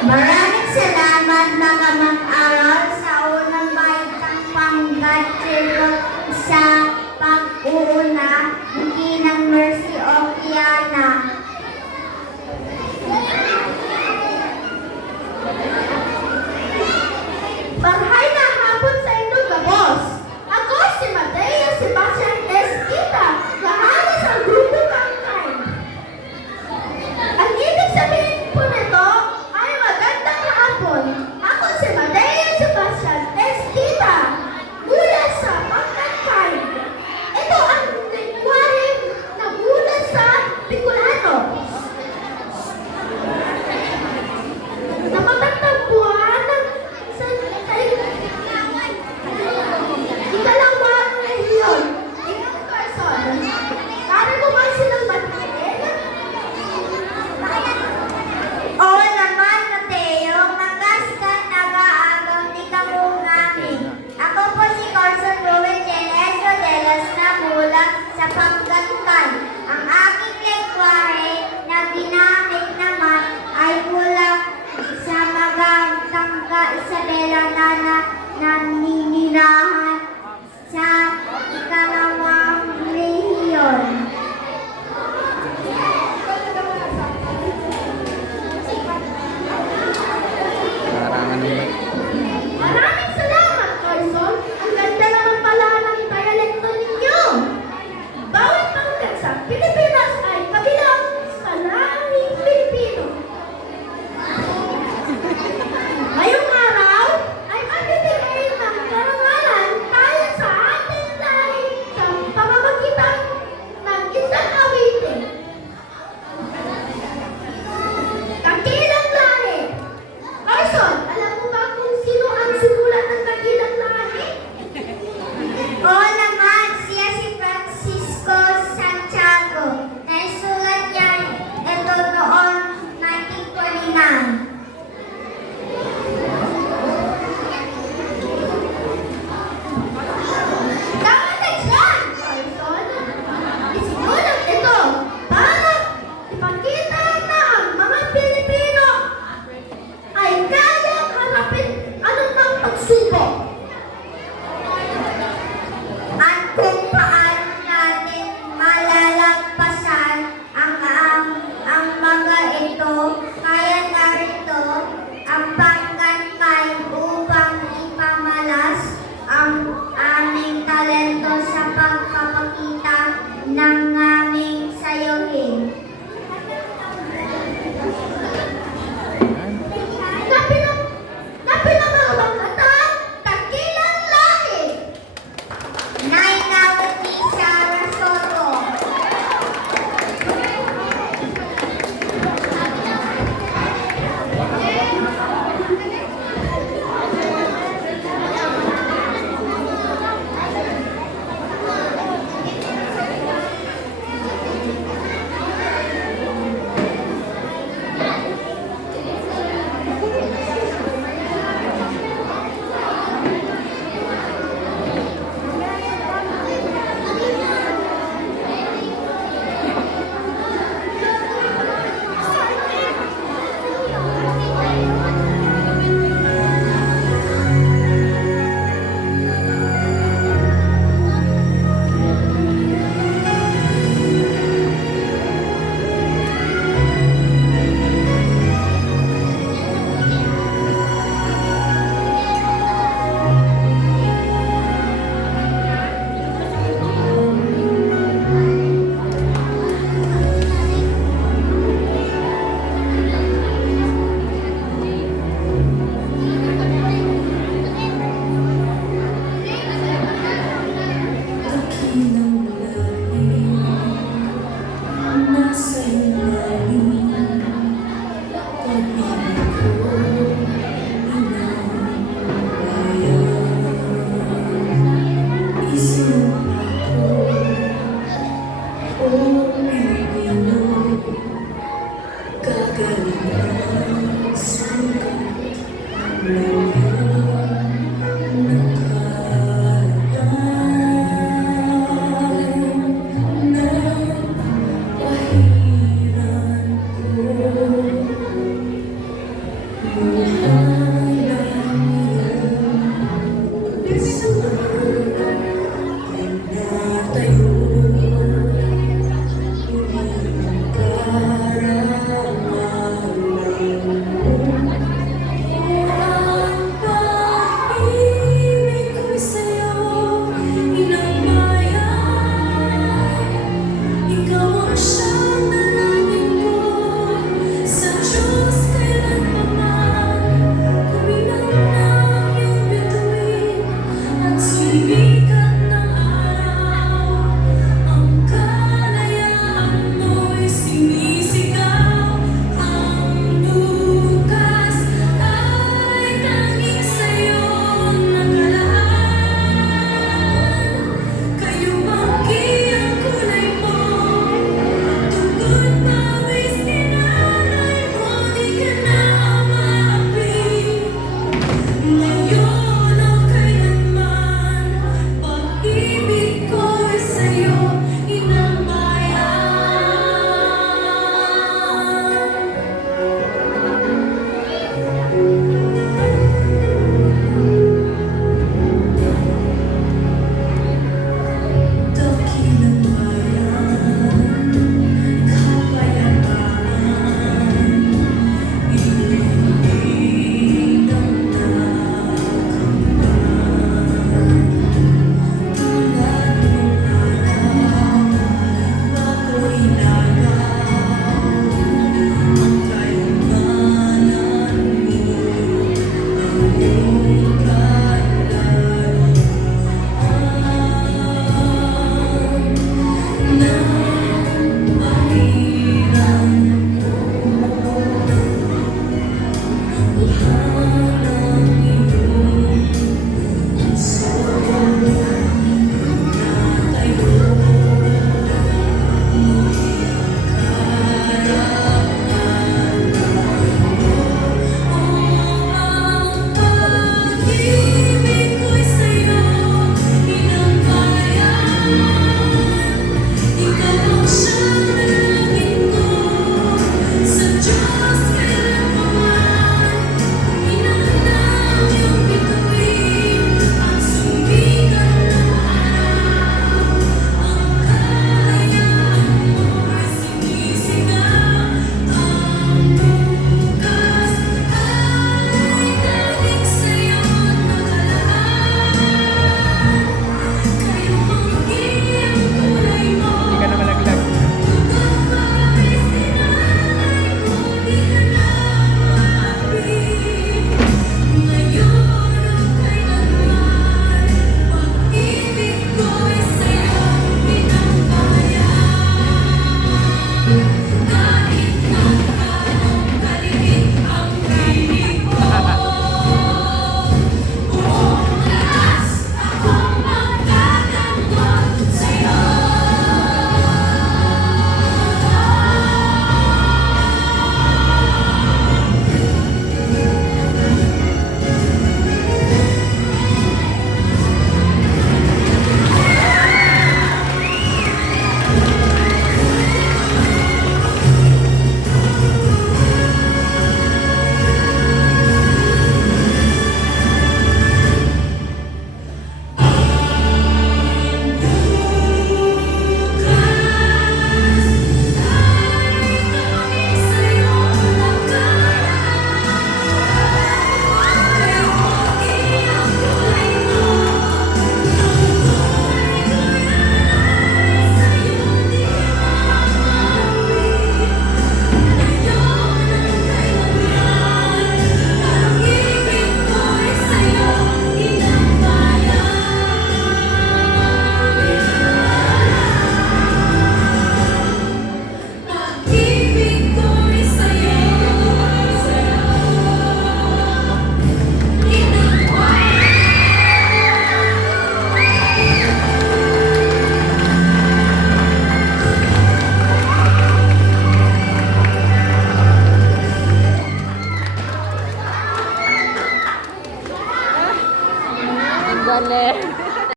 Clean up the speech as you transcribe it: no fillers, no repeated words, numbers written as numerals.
Maraming salamat mga mag-aral sa unang baitang panggatsilo sa pag-uuna, hindi ng Mercy o Kiana. Marhay na hapon sa inyong gabos. Ako si Matea Sebastian Esquita, kahalas sa grupo Mankind. Ang ibig sabihin po nito ay magandang hapon. Ako si Matea Sebastian Esquita, mula sa Mankind. Ito ang lingwahe na mula sa Bicolano. Na matatagpuan sa ikalawang rehiyon. Ilang person. Kari mo ba silang batiin? Oo naman, Mateo, magaskan nag-aagaw ni Kamungami. Ako po si Corson Ruben Genesio de las Namula sa Panggatkan. Ang aking lengguwahe na ginamit naman ay mula sa Magantangka Isabela na naninirahan sa ikalawang rehiyon. Maraming salamat, Carson. Ang ganda naman pala ng dialekto ninyo. Bawat pangkat sa Pilipinas ay kabilang sa lahing Pilipino. Ngayong araw ay magbibigay ng karangalan tayo sa ating lahi sa pamamagitan ng isang awitin. Kakilang lahi. Carson, alam mo ba kung sino ang sumulat ng kakilang lahi? Oo naman, siya si Francisco Santiago. Naisulat niya ito noong 1949. Tama na dyan, Carson. Isinulat ito para ipakita na ang mga Pilipino ay kayang harapin anumang pagsubok. At kung paano natin malalagpasan ang mga ito, kaya narito ang panggankay upang ipamalas ang aming talento sa pagpapakita ng aming sayohin. Napinangalawang atang kakilang lahi. Nainawit ni Sarah Soto. Gagaling